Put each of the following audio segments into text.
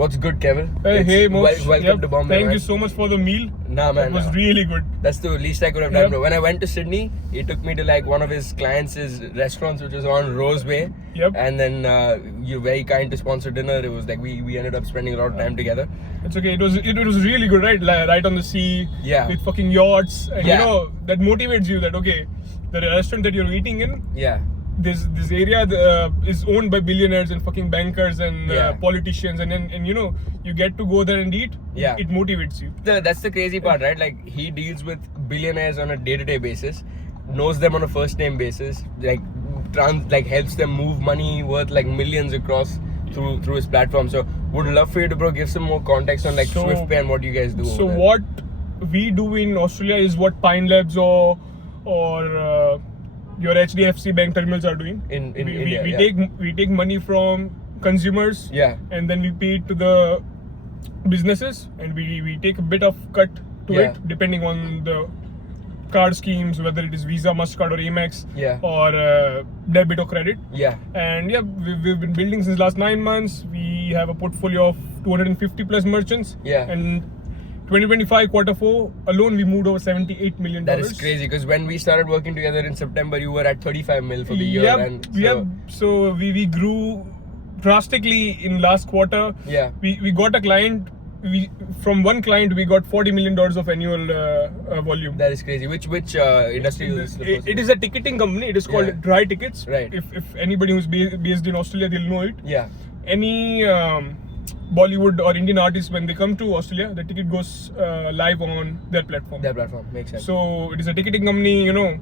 What's good, Kevin? Hey, Mox. Welcome to Bombay. Thank man. you so much for the meal. Nah, man. It was nah. really good. That's the least I could have done, bro. When I went to Sydney, he took me to like one of his clients' restaurants, which was on Rose Bay. Yep. And then you're very kind to sponsor dinner. It was like we ended up spending a lot of time together. It's okay. It was really good, right? Like, right on the sea. Yeah. With fucking yachts, and Yeah. you know that motivates you. That okay, the restaurant that you're eating in, Yeah. this area is owned by billionaires and fucking bankers and Yeah. politicians, and you know you get to go there and eat. Yeah. It motivates you. That's the crazy part, right? Like he deals with billionaires on a day-to-day basis, knows them on a first-name basis, like helps them move money worth like millions across through his platform. So would love for you to, bro, give some more context on like So- SwiftPay and what you guys do. So over there. what we do in Australia is what Pine Labs or your HDFC Bank terminals are doing. In we India, we yeah. take money from consumers, Yeah. and then we pay it to the businesses, and we take a bit of cut to Yeah. it depending on the card schemes, whether it is Visa, Mastercard, or Amex, Yeah. or debit or credit. Yeah. And yeah, we've been building since last 9 months. We have a portfolio of 250 plus merchants. Yeah. And 2025 quarter 4 alone, we moved over $78 million. That is crazy because when we started working together in September, you were at 35 mil for the year. Yep, And so, yep. So we grew drastically in last quarter. Yeah. We got a client. From one client we got $40 million of annual volume. That is crazy. Which industry is this? It is a ticketing company. It is called Yeah. Dry Tickets. Right. If anybody who's based in Australia, they'll know it. Yeah. Any Bollywood or Indian artists, when they come to Australia, the ticket goes live on their platform. Their platform makes sense. So it is a ticketing company. You know,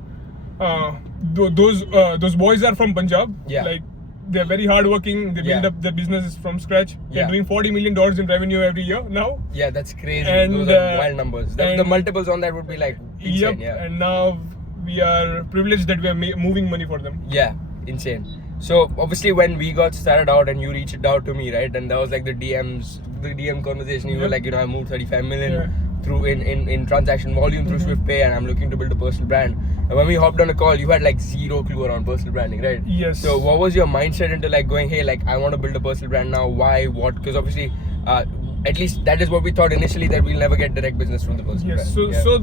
those boys are from Punjab. Yeah. Like they're very hardworking. They build Yeah. up their businesses from scratch. They're Yeah. doing $40 million in revenue every year now. Yeah, that's crazy. And, Those are wild numbers. The and- multiples on that would be like insane. Yep. Yeah. And now we are privileged that we are moving money for them. Yeah, insane. So obviously when we got started out and you reached out to me, right, and that was like the DM conversation. You were Yep. like, I moved 35 million Yeah. through in transaction volume through SwiftPay, and I'm looking to build a personal brand. And when we hopped on a call, you had like zero clue around personal branding, right? Yes. So what was your mindset into like going, hey, like I want to build a personal brand now? Why? What? Because obviously, at least that is what we thought initially, that we'll never get direct business from the personal Yes. brand. So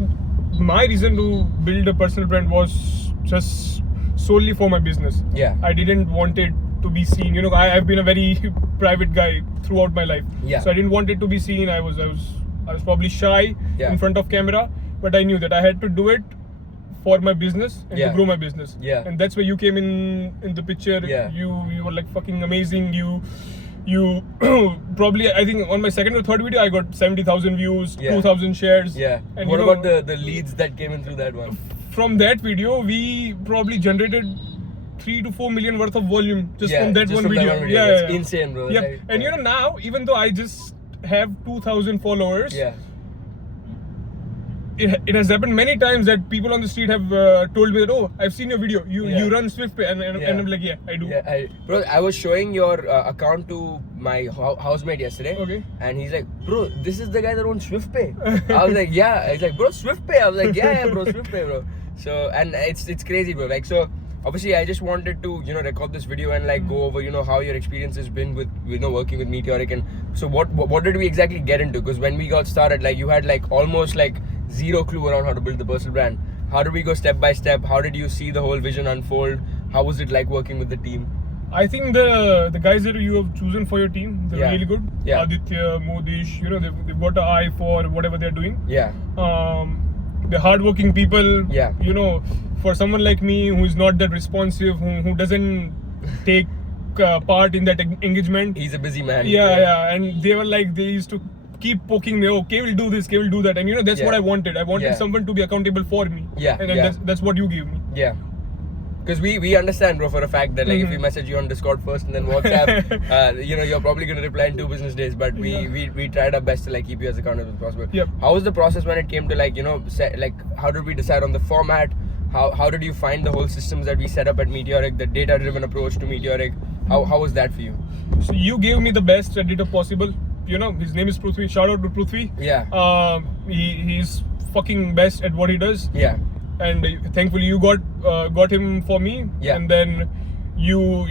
my reason to build a personal brand was just solely for my business. Yeah. I didn't want it to be seen. You know, I've been a very private guy throughout my life. Yeah. So I didn't want it to be seen. I was probably shy Yeah. in front of camera, but I knew that I had to do it for my business and Yeah. to grow my business. Yeah. And that's where you came in the picture. Yeah. You were like fucking amazing. You probably, I think on my second or third video I got 70,000 views, Yeah. 2,000 shares. Yeah. And What you know, about the leads that came in through that one? from that video we probably generated 3 to 4 million worth of volume just Yeah, from that just one from that video. one video. Yeah, That's yeah. insane, bro. Yep. Like, And you know, now even though I just have 2,000 followers, Yeah. it has happened many times that people on the street have told me that, oh, I've seen your video, you run SwiftPay, and Yeah. I'm like, yeah, I do. Yeah, bro, I was showing your account to my housemate yesterday. Okay. And he's like, bro, this is the guy that owns SwiftPay. I was like, yeah. He's like, bro, SwiftPay. I was like, yeah, bro, SwiftPay, bro. So, and it's crazy, bro. Like, so obviously I just wanted to, record this video and like go over, how your experience has been with, working with Meteoric. And so what did we exactly get into? Because when we got started, like you had like almost like zero clue around how to build the personal brand. How did we go step by step? How did you see the whole vision unfold? How was it like working with the team? I think the guys that you have chosen for your team, they're Yeah. really good. Yeah. Aditya, Modish, they've got an eye for whatever they're doing. Yeah. The hardworking people. Yeah. For someone like me who is not that responsive, who doesn't take part in that engagement. He's a busy man. Yeah. And they were like, they used to keep poking me. Okay, we'll do this. Okay, we'll do that. And that's Yeah. what I wanted. I wanted Yeah. someone to be accountable for me. Yeah, And then yeah. that's what you gave me. Yeah. Because we understand, bro, for a fact that like if we message you on Discord first and then WhatsApp, you're probably gonna reply in 2 business days. But we tried our best to like keep you as accountable as possible. Yep. How was the process when it came to like how did we decide on the format? How did you find the whole systems that we set up at Meteoric, the data-driven approach to Meteoric? How was that for you? So you gave me the best editor possible. His name is Prithvi. Shout out to Prithvi. Yeah. He's fucking best at what he does. Yeah. And thankfully you got him for me. Yeah. And then you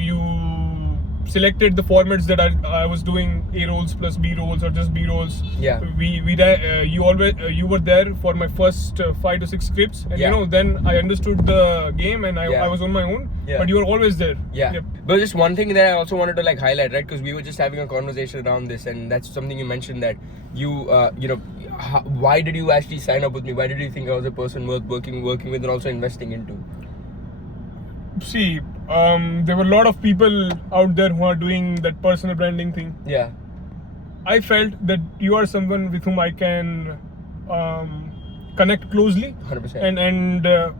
selected the formats that I was doing, A rolls plus B rolls or just B rolls. Yeah. You were there for my first 5 to 6 scripts, and Yeah. you know, then I understood the game and Yeah. I was on my own. Yeah. But you were always there. Yeah. Yep. But just one thing that I also wanted to like highlight, right? Because we were just having a conversation around this, and that's something you mentioned that why did you actually sign up with me? Why did you think I was a person worth working with and also investing into? See, there were a lot of people out there who are doing that personal branding thing. Yeah. I felt that you are someone with whom I can connect closely, 100%. and I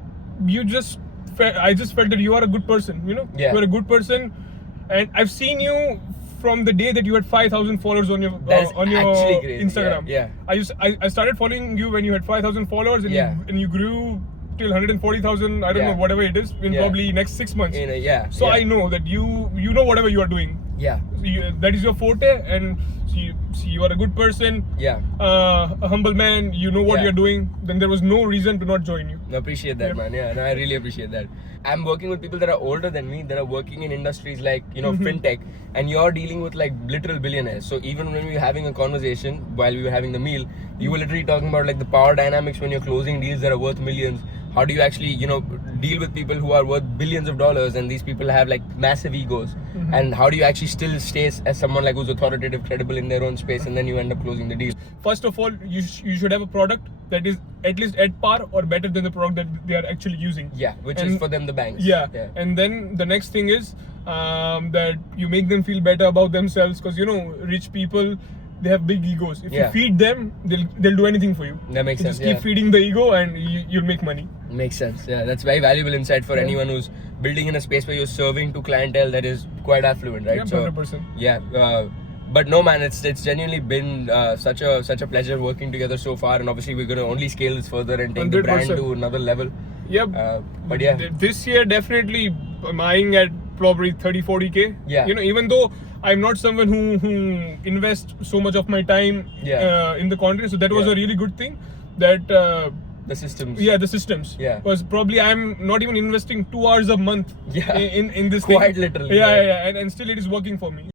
just felt that you are a good person. You know, Yeah. you are a good person, and I've seen you from the day that you had 5,000 followers on your That's actually crazy. Instagram. Yeah. I started following you when you had 5,000 followers, and Yeah. you grew till 140,000. I don't Yeah. know, whatever it is, in Yeah. probably next 6 months. Yeah. So yeah. I know that you know whatever you are doing. Yeah. That is your forte, and you are a good person, Yeah. a humble man. You know what Yeah. you're doing. Then there was no reason to not join you. I appreciate that, Yeah. man. Yeah, no, I really appreciate that. I'm working with people that are older than me, that are working in industries like, fintech, and you're dealing with like literal billionaires. So even when we were having a conversation while we were having the meal, you were literally talking about like the power dynamics when you're closing deals that are worth millions. How do you actually, deal with people who are worth billions of dollars, and these people have like massive egos? And how do you actually still stay as someone like who's authoritative, credible in their own space, and then you end up closing the deal? First of all, you should have a product that is at least at par or better than the product that they are actually using. Yeah, which is for them the banks. Yeah. And then the next thing is that you make them feel better about themselves, because rich people, they have big egos. If Yeah. you feed them, they'll do anything for you. That makes You sense. just keep feeding the ego, and you'll make money. Makes sense. Yeah, that's very valuable insight for anyone who's building in a space where you're serving to clientele that is quite affluent, right? Yeah, So 100%. yeah, but no, man, it's genuinely been such a pleasure working together so far, and obviously we're gonna only scale this further and take the brand 100%. to another level. Yep. But yeah, This year definitely I'm eyeing at probably 30-40K. Yeah. Even though I'm not someone who invests so much of my time in the content, so that was Yeah. a really good thing. That the systems. yeah, the systems. Yeah. Because probably I'm not even investing 2 hours a month. Yeah. In this Quite thing. literally, Yeah, yeah. yeah, and still it is working for me.